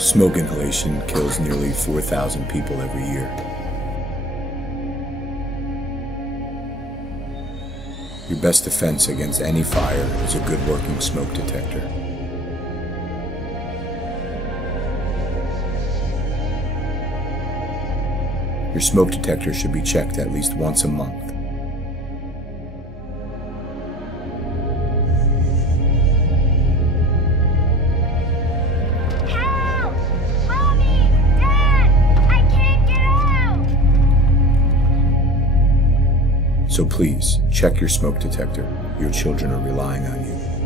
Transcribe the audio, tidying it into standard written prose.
Smoke inhalation kills nearly 4,000 people every year. Your best defense against any fire is a good working smoke detector. Your smoke detector should be checked at least once a month. Help! Mommy! Dad! I can't get out! So please, check your smoke detector. Your children are relying on you.